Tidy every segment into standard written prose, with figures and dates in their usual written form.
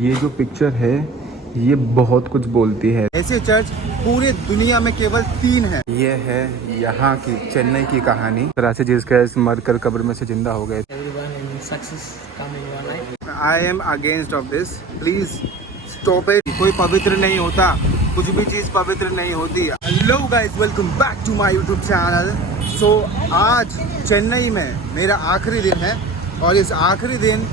ये जो पिक्चर है ये बहुत कुछ बोलती है। ऐसे चर्च पूरे दुनिया में केवल 3 हैं। ये है यहाँ की चेन्नई की कहानी। तरह से जिस क्राइस्ट मरकर कब्र में से जिंदा हो गए। आई am against of this, please stop it. कोई पवित्र नहीं होता, कुछ भी चीज पवित्र नहीं होती। Hello guys, welcome back to my YouTube channel. So आज चेन्नई में मेरा आखिरी दिन है और इस आखिरी दिन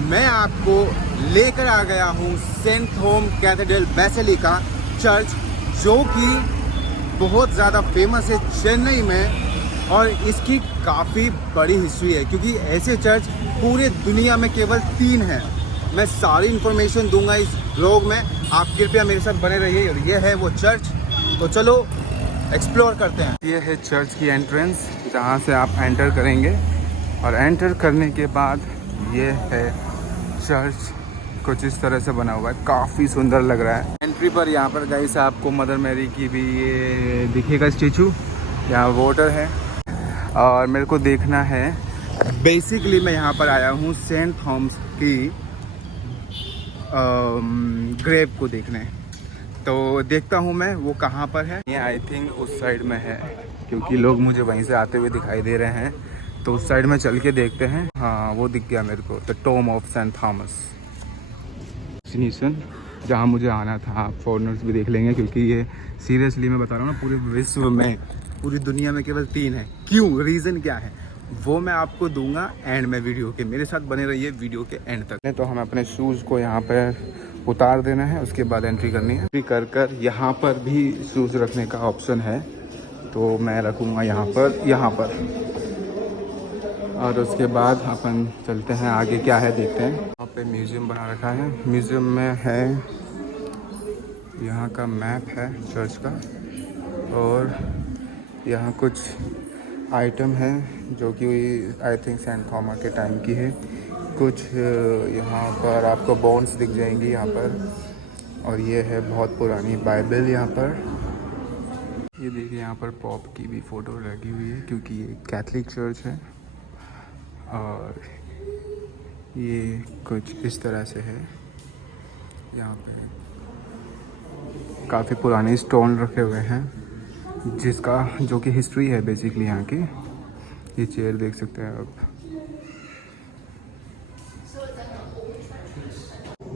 मैं आपको लेकर आ गया हूँ सेंट थॉम कैथेड्रल बेसिलिका चर्च, जो कि बहुत ज़्यादा फेमस है चेन्नई में और इसकी काफ़ी बड़ी हिस्ट्री है, क्योंकि ऐसे चर्च पूरे दुनिया में केवल 3 हैं। मैं सारी इन्फॉर्मेशन दूंगा इस ब्लॉग में, आप कृपया मेरे साथ बने रहिए। और ये है वो चर्च, तो चलो एक्सप्लोर करते हैं। ये है चर्च की एंट्रेंस, जहाँ से आप एंटर करेंगे और एंटर करने के बाद ये है चर्च। कुछ इस तरह से बना हुआ है, काफ़ी सुंदर लग रहा है। एंट्री पर यहाँ पर गाइस आपको मदर मैरी की भी ये दिखेगा स्टेचू। यहाँ वाटर है और मेरे को देखना है, बेसिकली मैं यहाँ पर आया हूँ सेंट थॉमस की ग्रेव को देखने। तो देखता हूँ मैं वो कहाँ पर है। ये आई थिंक उस साइड में है, क्योंकि लोग मुझे वहीं से आते हुए दिखाई दे रहे हैं। तो उस साइड में चल के देखते हैं। हाँ, वो दिख गया मेरे को, the tomb of Saint Thomas, जहाँ मुझे आना था। आप फॉरेनर्स भी देख लेंगे, क्योंकि ये सीरियसली मैं बता रहा हूँ ना, पूरे विश्व में, पूरी दुनिया में केवल 3 है। क्यों, रीज़न क्या है, वो मैं आपको दूंगा एंड में वीडियो के। मेरे साथ बने रहिए वीडियो के एंड तक। तो हमें अपने शूज़ को यहाँ पर उतार देना है, उसके बाद एंट्री करनी है। एंट्री कर यहाँ पर भी शूज़ रखने का ऑप्शन है, तो मैं रखूँगा यहाँ पर। और उसके बाद अपन चलते हैं आगे, क्या है देखते हैं। यहाँ पे म्यूज़ियम बना रखा है। म्यूज़ियम में है यहाँ का मैप है चर्च का, और यहाँ कुछ आइटम है जो कि आई थिंक सेंट थॉमस के टाइम की है। कुछ यहाँ पर आपको बोन्स दिख जाएंगी यहाँ पर, और ये है बहुत पुरानी बाइबल यहाँ पर। ये देखिए, यहाँ पर पॉप की भी फ़ोटो लगी हुई है, क्योंकि ये कैथलिक चर्च है। और ये कुछ इस तरह से है। यहाँ पे काफ़ी पुराने स्टोन रखे हुए हैं, जो कि हिस्ट्री है बेसिकली यहाँ की। ये चेयर देख सकते हैं आप।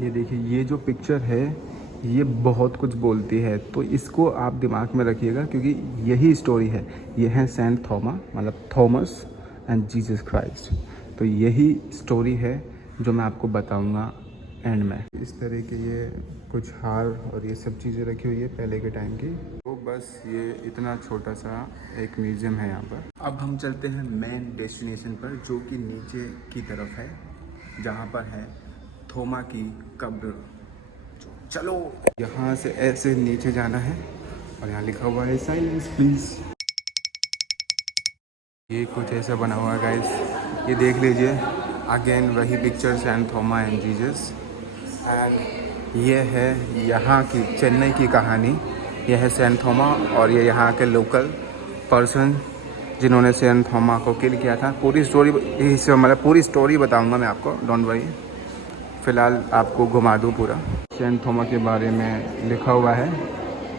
ये देखिए, ये जो पिक्चर है ये बहुत कुछ बोलती है, तो इसको आप दिमाग में रखिएगा, क्योंकि यही स्टोरी है। ये है सेंट थॉमस, मतलब थॉमस एंड जीसस क्राइस्ट। तो यही स्टोरी है जो मैं आपको बताऊंगा एंड में। इस तरह के ये कुछ हार और ये सब चीज़ें रखी हुई है पहले के टाइम की। तो बस ये इतना छोटा सा एक म्यूज़ियम है यहाँ पर। अब हम चलते हैं मेन डेस्टिनेशन पर, जो कि नीचे की तरफ है, जहाँ पर है थोमा की कब्र। चलो यहाँ से ऐसे नीचे जाना है, और यहाँ लिखा हुआ है साइलेंस प्लीज। ये कुछ ऐसा बना हुआ है गाइस, ये देख लीजिए। अगेन वही picture, saint Thoma and Jesus. And ये है यहाँ की चेन्नई की कहानी। यह है सेंट थॉमा, और ये यहाँ के लोकल पर्सन जिन्होंने सेंट थॉमा को किल किया था। पूरी स्टोरी, मतलब पूरी स्टोरी बताऊंगा मैं आपको, डोंट वरी। फ़िलहाल आपको घुमा दूँ पूरा। सेंट थॉमा के बारे में लिखा हुआ है,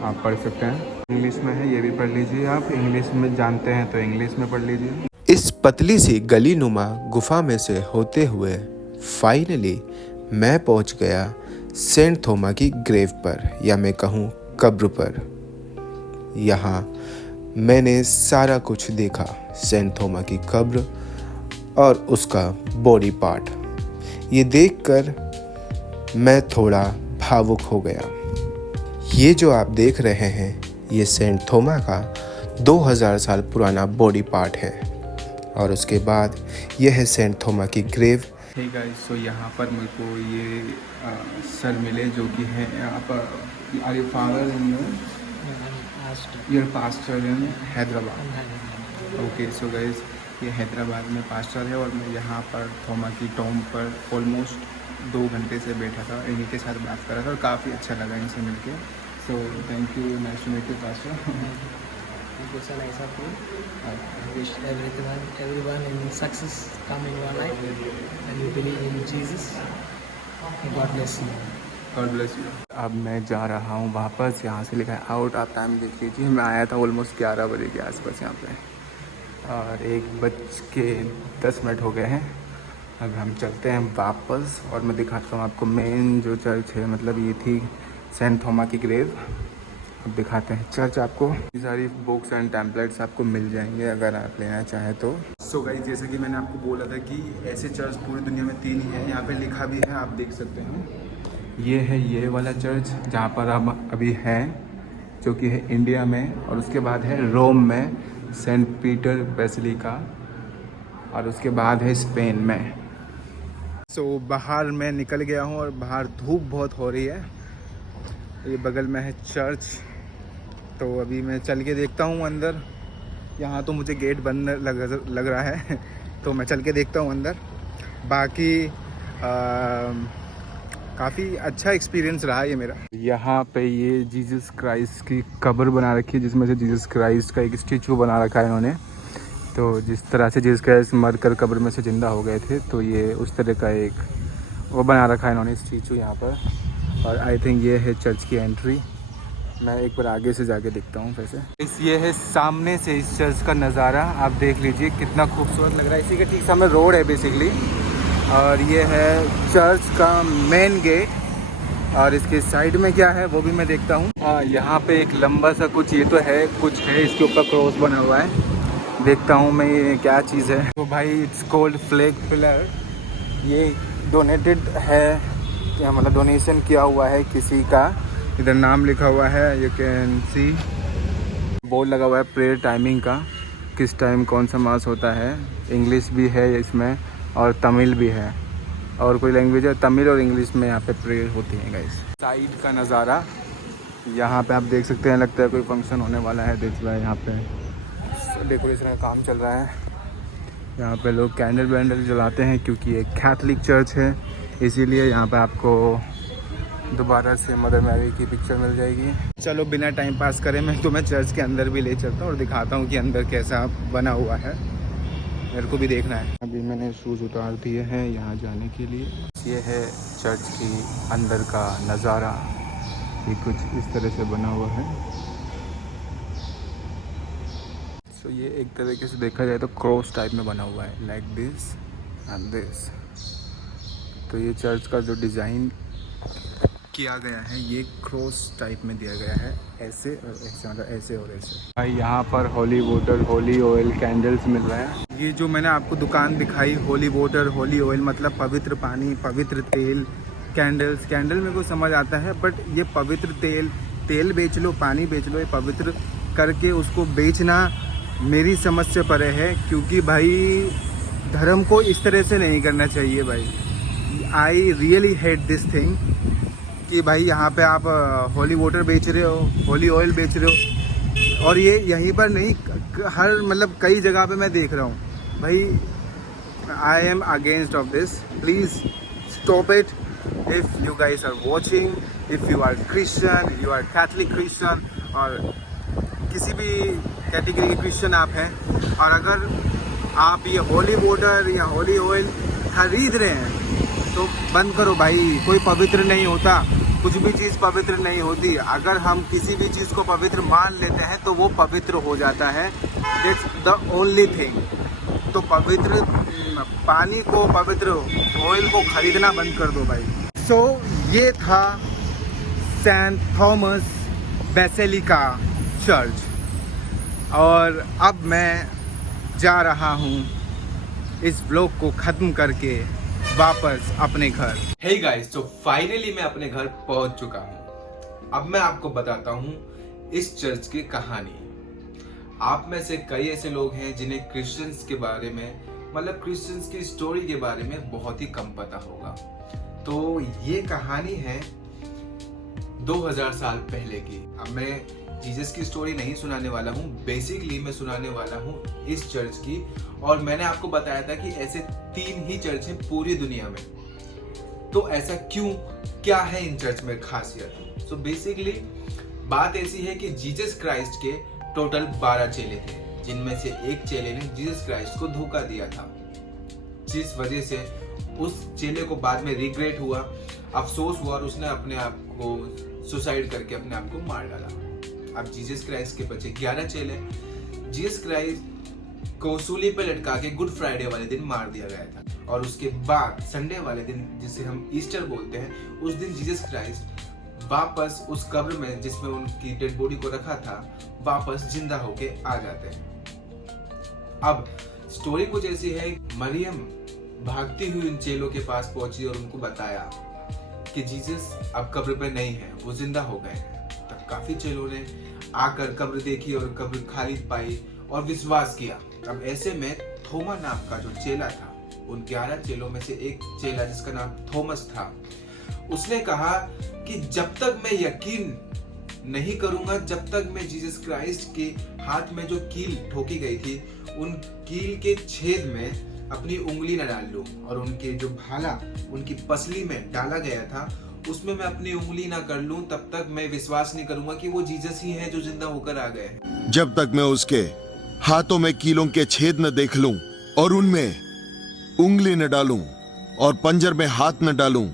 आप पढ़ सकते हैं। इंग्लिश में है, ये भी पढ़ लीजिए। आप इंग्लिश में जानते हैं तो इंग्लिश में पढ़ लीजिए। इस पतली सी गली नुमा गुफा में से होते हुए फाइनली मैं पहुंच गया सेंट थॉमा की ग्रेव पर, या मैं कहूं कब्र पर। यहाँ मैंने सारा कुछ देखा, सेंट थॉमा की कब्र और उसका बॉडी पार्ट। ये देखकर मैं थोड़ा भावुक हो गया। ये जो आप देख रहे हैं, ये सेंट थॉमा का 2000 साल पुराना बॉडी पार्ट है, और उसके बाद यह है सेंट थॉमा की ग्रेव। ठीक है, सो यहाँ पर मेरे को ये सर मिले, जो कि है यहाँ पर are your father in your pastor in Hyderabad. Okay, so guys, ये हैदराबाद में पास्टर है, और मैं यहाँ पर थॉमा की टॉम पर ऑलमोस्ट 2 घंटे से बैठा था, इन्हीं के साथ बात कर रहा था, और काफ़ी अच्छा लगा इनसे मिलके। So thank you, nice to meet you pastor. It's a nice of you. I wish everyone in success come in your life, and you believe in Jesus. God bless you. God bless you. अब मैं जा रहा हूँ वापस, यहाँ से लिखा है आउट। आप टाइम देख लीजिए, मैं आया था ऑलमोस्ट 11 बजे के आसपास यहाँ पे, और 1:10 हो गए हैं। अब हम चलते हैं वापस और मैं दिखाता हूँ आपको मेन जो चर्च है, मतलब ये थी सेंट थॉमा की ग्रेव। अब दिखाते हैं चर्च आपको। ये सारी बुक्स एंड टेम्पलेट्स आपको मिल जाएंगे अगर आप लेना चाहें तो। सो गाइस, जैसे कि मैंने आपको बोला था कि ऐसे चर्च पूरी दुनिया में 3 ही हैं। यहाँ पे लिखा भी है, आप देख सकते हैं। ये है ये वाला चर्च जहाँ पर हम अभी हैं, जो कि है इंडिया में। और उसके बाद है रोम में सेंट पीटर बेसिलिका, और उसके बाद है स्पेन में। सो बाहर मैं निकल गया हूँ और बाहर धूप बहुत हो रही है। ये बगल में है चर्च, तो अभी मैं चल के देखता हूँ अंदर। यहाँ तो मुझे गेट बंद लग रहा है तो मैं चल के देखता हूँ अंदर। बाकी काफ़ी अच्छा एक्सपीरियंस रहा ये मेरा। यहाँ पे ये जीसस क्राइस्ट की कब्र बना रखी है, जिसमें से जीसस क्राइस्ट का एक स्टैचू बना रखा है इन्होंने। तो जिस तरह से जीसस क्राइस्ट मर कर कब्र में से ज़िंदा हो गए थे, तो ये उस तरह का एक वो बना रखा है इन्होंने स्टैचू यहाँ पर। और आई थिंक ये है चर्च की एंट्री। मैं एक बार आगे से जाके देखता हूँ वैसे। ये है सामने से इस चर्च का नज़ारा, आप देख लीजिए कितना खूबसूरत लग रहा है। इसी के ठीक सामने रोड है बेसिकली, और ये है चर्च का मेन गेट। और इसके साइड में क्या है वो भी मैं देखता हूँ। हाँ, यहाँ पे एक लंबा सा कुछ ये तो है, कुछ है इसके ऊपर क्रॉस बना हुआ है। देखता हूँ मैं ये क्या चीज़ है। तो भाई इट्स कॉल्ड फ्लैग पिलर। ये डोनेटेड है, या मतलब डोनेशन किया हुआ है किसी का। इधर नाम लिखा हुआ है, यू कैन सी। बोर्ड लगा हुआ है प्रेयर टाइमिंग का, किस टाइम कौन सा मास होता है। इंग्लिश भी है इसमें और तमिल भी है, और कोई लैंग्वेज है तमिल और इंग्लिश में यहाँ पे प्रेयर होती है गाइस। साइड का नज़ारा यहाँ पे आप देख सकते हैं, लगता है कोई फंक्शन होने वाला है। देख रहा है यहाँ पे डेकोरेशन का काम चल रहा है। यहाँ पे लोग कैंडल वैंडल जलाते हैं क्योंकि ये कैथलिक चर्च है, इसीलिए यहाँ पे आपको दोबारा से मदर मैरी की पिक्चर मिल जाएगी। चलो बिना टाइम पास करे मैं तुम्हें चर्च के अंदर भी ले चलता हूँ और दिखाता हूँ कि अंदर कैसा बना हुआ है, मेरे को भी देखना है। अभी मैंने शूज़ उतार दिए हैं यहाँ जाने के लिए। ये है चर्च की अंदर का नज़ारा, ये कुछ इस तरह से बना हुआ है। सो ये एक तरीके से देखा जाए तो क्रॉस टाइप में बना हुआ है, लाइक दिस एंड दिस। तो ये चर्च का जो डिज़ाइन किया गया है ये क्रॉस टाइप में दिया गया है, ऐसे और ऐसे, मतलब ऐसे और ऐसे। भाई यहाँ पर holy water, holy oil, candles मिल रहा है। ये जो मैंने आपको दुकान दिखाई, होली वाटर, होली ऑयल मतलब पवित्र पानी, पवित्र तेल, कैंडल्स, कैंडल मेरे को समझ आता है, बट ये पवित्र तेल बेच लो, पानी बेच लो, ये पवित्र करके उसको बेचना मेरी समझ से परे है। क्योंकि भाई धर्म को इस तरह से नहीं करना चाहिए भाई। I really hate this thing कि भाई यहाँ पे आप होली वाटर बेच रहे हो, होली ऑयल बेच रहे हो, और ये यहीं पर नहीं, हर मतलब कई जगह पे मैं देख रहा हूँ भाई। I am against of this, please stop it. If you guys are watching, if you are Christian, you are Catholic Christian, और किसी भी कैटेगरी के क्रिश्चियन आप हैं, और अगर आप ये होली वाटर या होली ऑयल खरीद रहे हैं तो बंद करो भाई। कोई पवित्र नहीं होता, कुछ भी चीज़ पवित्र नहीं होती। अगर हम किसी भी चीज़ को पवित्र मान लेते हैं तो वो पवित्र हो जाता है, दैट्स द ओनली थिंग। तो पवित्र पानी को, पवित्र ऑयल को खरीदना बंद कर दो भाई। सो ये था सेंट थॉमस बेसिलिका चर्च, और अब मैं जा रहा हूँ इस व्लॉग को ख़त्म करके वापस अपने घर। हे गाइस, तो फाइनली मैं अपने घर पहुंच चुका हूं। अब मैं आपको बताता हूं इस चर्च की कहानी। आप में से कई ऐसे लोग हैं जिन्हें क्रिश्चियंस के बारे में, मतलब क्रिश्चियंस की स्टोरी के बारे में बहुत ही कम पता होगा। तो ये कहानी है 2000 साल पहले की। अब मैं जीसस की स्टोरी नहीं सुनाने वाला हूँ, बेसिकली मैं सुनाने वाला हूँ इस चर्च की। और मैंने आपको बताया था कि ऐसे 3 ही चर्च हैं पूरी दुनिया में। तो ऐसा क्यों, क्या है इन चर्च में खासियत? सो बेसिकली बात ऐसी है कि जीसस क्राइस्ट के टोटल 12 चेले थे, जिनमें से एक चेले ने जीसस क्राइस्ट को धोखा दिया था, जिस वजह से उस चेले को बाद में रिग्रेट हुआ, अफसोस हुआ और उसने अपने आप को सुसाइड करके अपने आप को मार डाला। अब जीसस क्राइस्ट के बचे 11 चेले। जीसस क्राइस्ट को सूली पे लटका के गुड फ्राइडे वाले दिन मार दिया गया था और उसके बाद संडे वाले दिन, जिसे हम ईस्टर बोलते हैं, उस दिन जीसस क्राइस्ट वापस उस कब्र में जिसमें उनकी डेड बॉडी को रखा था वापस जिंदा होके आ जाते हैं। अब स्टोरी कुछ ऐसी है, मरियम भागती हुई उन चेलों के पास पहुंची और उनको बताया कि जीसस अब कब्र पे नहीं है, वो जिंदा हो गए हैं। तब काफी चेलों ने आकर कब्र देखी और कब्र खाली पाई और विश्वास किया। अब ऐसे में थोमा नाम का जो चेला था, उन 11 चेलों में से एक चेला जिसका नाम थॉमस था, उसने कहा कि जब तक मैं यकीन नहीं करूंगा, जब तक मैं जीसस क्राइस्ट के हाथ में जो कील ठोकी गई थी उन कील के छेद में अपनी उंगली न डाल लूं और उनके जो भाला उनकी पसली में डाला गया था उसमें मैं अपनी उंगली ना कर लूं, तब तक मैं विश्वास नहीं करूंगा कि वो जीसस ही है जो जिंदा होकर आ गए। जब तक मैं उसके हाथों में कीलों के छेद न देख लूं और उनमें उंगली न डालूं और पंजर में हाथ न डालूं,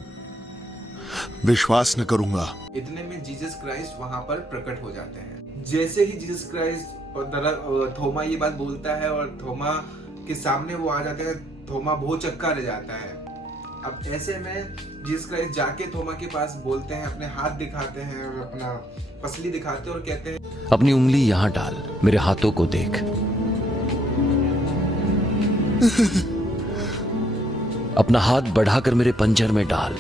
विश्वास न करूंगा। इतने में जीसस क्राइस्ट वहां पर प्रकट हो जाते हैं। जैसे ही जीसस क्राइस्ट और थोमा ये बात बोलता है और थोमा के सामने वो आ जाते हैं, थोमा बहुत चक्का रह जाता है। अब ऐसे में जीसस क्राइस्ट जाके थोमा के पास बोलते हैं, अपने हाथ दिखाते हैं और अपना पसली दिखाते हैं और कहते हैं, अपनी उंगली यहां डाल, मेरे हाथों को देख। अपना हाथ बढ़ाकर मेरे पंजर में डाल।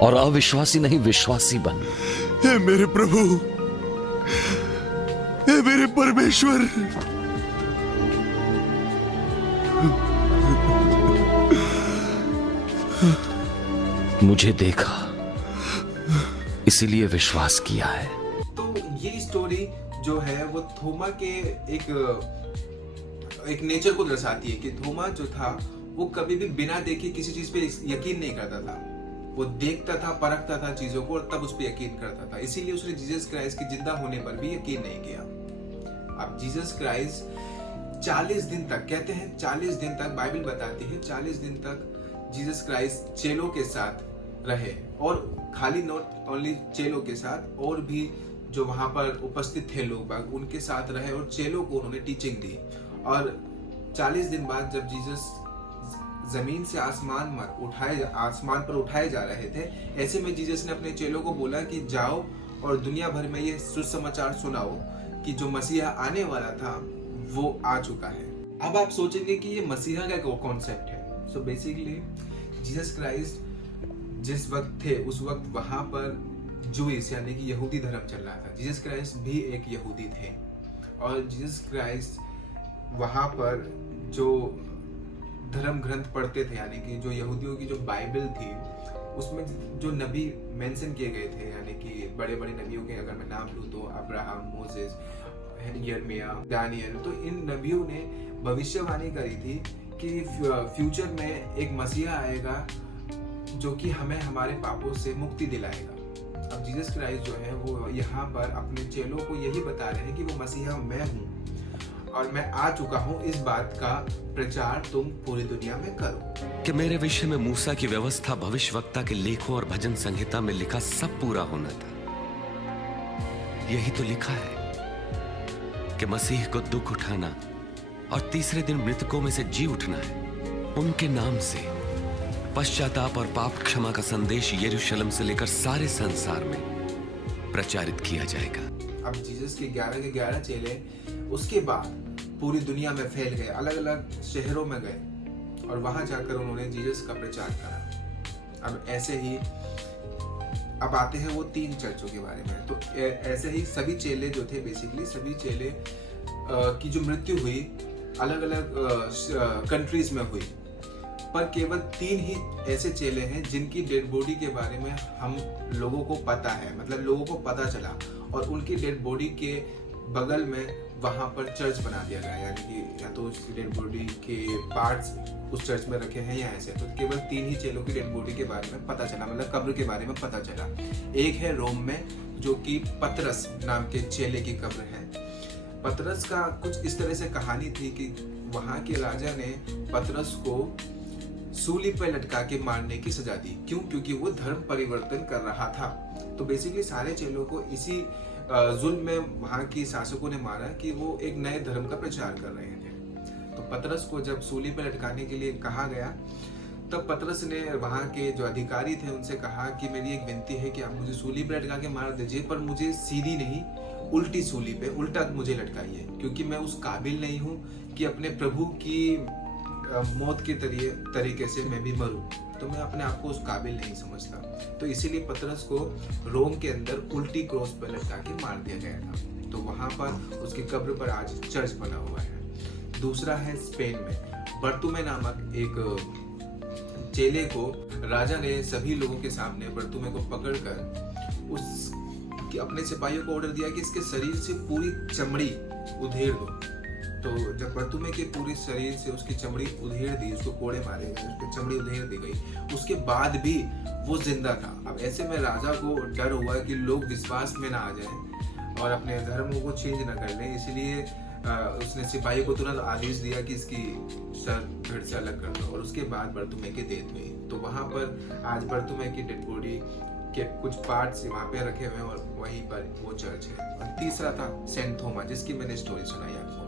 और अविश्वासी नहीं विश्वासी बन। हे मेरे प्रभु, हे मेरे परमेश्वर, मुझे देखा इसीलिए विश्वास किया है। तो ये स्टोरी जो है वो थोमा के एक नेचर को दर्शाती है कि थोमा जो था वो कभी भी बिना देखे किसी चीज पे यकीन नहीं करता था। वो देखता था, परखता था चीजों को और तब उस पर यकीन करता था। इसीलिए उसने जीसस क्राइस्ट के जिंदा होने पर भी यकीन नहीं किया। अब जीसस क्राइस्ट 40 दिन तक, कहते हैं 40 दिन तक, बाइबल बताती है 40 दिन तक जीसस क्राइस्ट चेलों के साथ रहे और खाली नॉट ओनली चेलों के साथ और भी जो वहां पर उपस्थित थे लोग उनके साथ रहे और चेलों को उन्होंने टीचिंग दी। और 40 दिन बाद जब जीसस जमीन से आसमान पर उठाए जा रहे थे, ऐसे में जीसस ने अपने चेलों को बोला कि जाओ और दुनिया भर में ये सुसमाचार सुनाओ कि जो मसीहा आने वाला था वो आ चुका है। अब आप सोचेंगे कि ये मसीहा का कॉन्सेप्ट है। सो बेसिकली जीसस क्राइस्ट जिस वक्त थे उस वक्त वहां पर जूइश यानी कि यहूदी धर्म चल रहा था। जीसस क्राइस्ट भी एक यहूदी थे और जीसस क्राइस्ट वहां पर जो धर्म ग्रंथ पढ़ते थे, यानी कि जो यहूदियों की जो बाइबल थी उसमें जो नबी मेंशन किए गए थे, यानी कि बड़े बड़े नबियों के अगर मैं नाम लूँ तो अब्राहम, मोसेस, यिर्मयाह, दानियल, तो इन नबियों ने भविष्यवाणी करी थी कि फ्यूचर में एक मसीहा आएगा जो कि हमें हमारे पापों से मुक्ति दिलाएगा। अब जीसस क्राइस्ट जो है वो यहाँ पर अपने चेलों को यही बता रहे हैं कि वो मसीहा मैं हूँ और मैं आ चुका हूँ, इस बात का प्रचार तुम पूरी दुनिया में करो। कि मेरे विषय में मूसा की व्यवस्था, भविष्यवक्ता के लेखों और भजन संहिता में लिखा सब पूरा होना था। यही तो लिखा है कि मसीह को दुख उठाना और तीसरे दिन मृतकों में से जी उठना है। उनके नाम से पश्चाताप और पाप क्षमा का संदेश यरूशलेम से लेकर सारे संसार में प्रचारित किया जाएगा। अब जीसस के 11 के 11 चेले उसके बाद पूरी दुनिया में फैल गए, अलग अलग शहरों में गए और वहां जाकर उन्होंने जीसस का प्रचार करा। अब ऐसे ही अब आते हैं वो 3 चर्चों के बारे में। तो ऐसे ही सभी चेले जो थे, बेसिकली सभी चेले की जो मृत्यु हुई अलग अलग कंट्रीज में हुई, पर केवल 3 ही ऐसे चेले हैं जिनकी डेड बॉडी के बारे में हम लोगों को पता है, मतलब लोगों को पता चला और उनकी डेड बॉडी के बगल में वहां पर चर्च बना दिया गया, यानी कि या तो उसकी डेड बॉडी के पार्ट्स उस चर्च में रखे हैं या ऐसे। तो केवल 3 ही चेलों की डेड बॉडी के बारे में पता चला, मतलब कब्र के बारे में पता चला। एक है रोम में जो कि पतरस नाम के चेले की कब्र है। पतरस का कुछ इस तरह से कहानी थी कि वहाँ के राजा ने पतरस को सूली पर लटका के मारने की सजा दी। क्यों? क्योंकि वो धर्म परिवर्तन कर रहा था। तो बेसिकली सारे चेलों को इसी जुल्म में वहाँ की शासकों ने मारा कि वो एक नए धर्म का प्रचार कर रहे थे। तो पतरस को जब सूली पर लटकाने के लिए कहा गया, तब पतरस ने वहाँ के जो अधिकारी थे उनसे कहा कि मेरी एक विनती है कि आप मुझे सूली पर लटका के मार दीजिए, पर मुझे सीधी नहीं, उल्टी सूली पे उल्टा मुझे लटकाइए, क्योंकि मैं उस काबिल नहीं हूँ कि अपने प्रभु की मौत के तरीके से मैं भी मरूं। तो मैं अपने आप को उस काबिल नहीं समझता। तो इसीलिए पतरस को रोम के अंदर उल्टी क्रॉस पर लटका के मार दिया गया था। तो वहां पर उसकी कब्र पर आज चर्च बना हुआ है। दूसरा है स्पेन में बर्तुमे नामक एक चेले को राजा ने सभी लोगों के सामने बर्तुमे को पकड़कर उस अपने सिपाहियों को ऑर्डर दिया कि इसके शरीर से पूरी चमड़ी उधेड़ दो। तो जब बर्तुमे के पूरे शरीर से उसकी चमड़ी उधेड़ दी, उसको कोड़े मारे गए, उसकी चमड़ी उधेड़ दी गई, उसके बाद भी वो जिंदा था। अब ऐसे में राजा को डर हुआ कि लोग विश्वास में ना आ जाएं और अपने धर्मों को चेंज ना कर लें, इसलिए उसने सिपाही को तुरंत आदेश दिया कि इसकी सर धड़ से अलग कर दो। और उसके बाद बर्तुमे की डेथ हुई। तो वहां पर आज बर्तुमे की डेड बॉडी के कुछ पार्ट्स वहाँ पे रखे हुए हैं और वहीं पर वो चर्च है। और तीसरा था सेंट थोमा, जिसकी मैंने स्टोरी सुनाई आपको।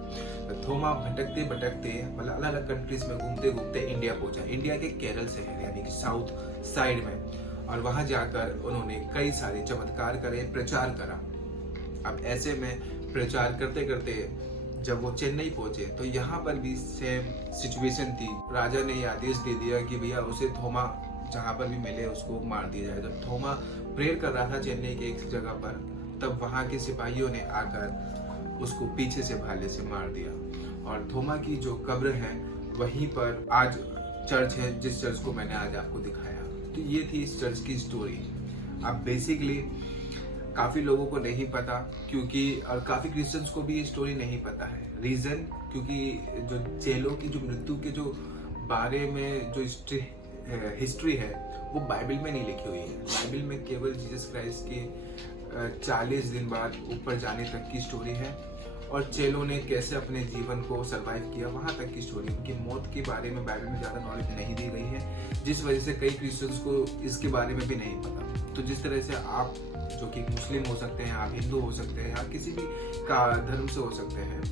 थोमा भटकते भटकते मतलब अलग अलग कंट्रीज में घूमते घूमते इंडिया पहुंचा। इंडिया के केरल शहर यानी कि साउथ साइड में, और वहां जाकर उन्होंने कई सारे चमत्कार करे, प्रचार करा। अब ऐसे में प्रचार करते करते जब वो चेन्नई पहुंचे तो यहाँ पर भी सेम सिचुएशन थी। राजा ने ये आदेश दे दिया कि भैया उसे थोमा जहाँ पर भी मिले उसको मार दिया जाए। जब थोमा प्रेयर कर रहा था चेन्नई के एक जगह पर, तब वहाँ के सिपाहियों ने आकर उसको पीछे से भाले से मार दिया। और थोमा की जो कब्र है वहीं पर आज चर्च है, जिस चर्च को मैंने आज आपको दिखाया। तो ये थी इस चर्च की स्टोरी। अब बेसिकली काफ़ी लोगों को नहीं पता, क्योंकि और काफ़ी क्रिश्चियंस को भी ये स्टोरी नहीं पता है। रीज़न क्योंकि जो चेलों की जो मृत्यु के जो बारे में जो हिस्ट्री है वो बाइबल में नहीं लिखी हुई है। बाइबल में केवल जीसस क्राइस्ट के 40 दिन बाद ऊपर जाने तक की स्टोरी है, और चेलों ने कैसे अपने जीवन को सरवाइव किया वहाँ तक की स्टोरी। उनकी मौत के बारे में बाइबल में ज़्यादा नॉलेज नहीं दी गई है, जिस वजह से कई क्रिश्चियंस को इसके बारे में भी नहीं पता। तो जिस तरह से आप जो कि मुस्लिम हो सकते हैं, आप हिंदू हो सकते हैं, या किसी भी का धर्म से हो सकते हैं,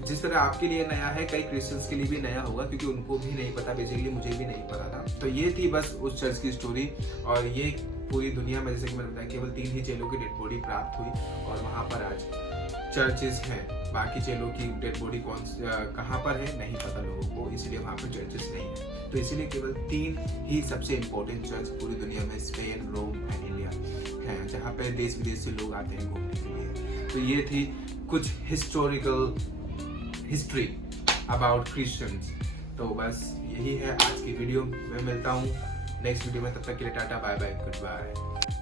जिस तरह आपके लिए नया है कई क्रिश्चियंस के लिए भी नया होगा, क्योंकि उनको भी नहीं पता। बेसिकली मुझे भी नहीं पता था। तो ये थी बस उस चर्च की स्टोरी। और ये पूरी दुनिया में, जैसे कि मैंने बताया, केवल 3 ही चेलों की डेड बॉडी प्राप्त हुई और वहाँ पर आज चर्चेस हैं। बाकी चेलों की डेड बॉडी कहाँ पर है नहीं पता लोगों को, इसलिए वहाँ पर चर्चेस नहीं है। तो इसलिए केवल 3 ही सबसे इम्पोर्टेंट चर्च पूरी दुनिया में, स्पेन, रोम एंड इंडिया हैं, जहाँ पर देश विदेश से लोग आते हैं घूमने के लिए। तो ये थी कुछ हिस्टोरिकल हिस्ट्री अबाउट क्रिश्चियंस। तो बस यही है आज की वीडियो। मैं मिलता हूँ नेक्स्ट वीडियो में, तब तक के लिए tata bye bye good bye.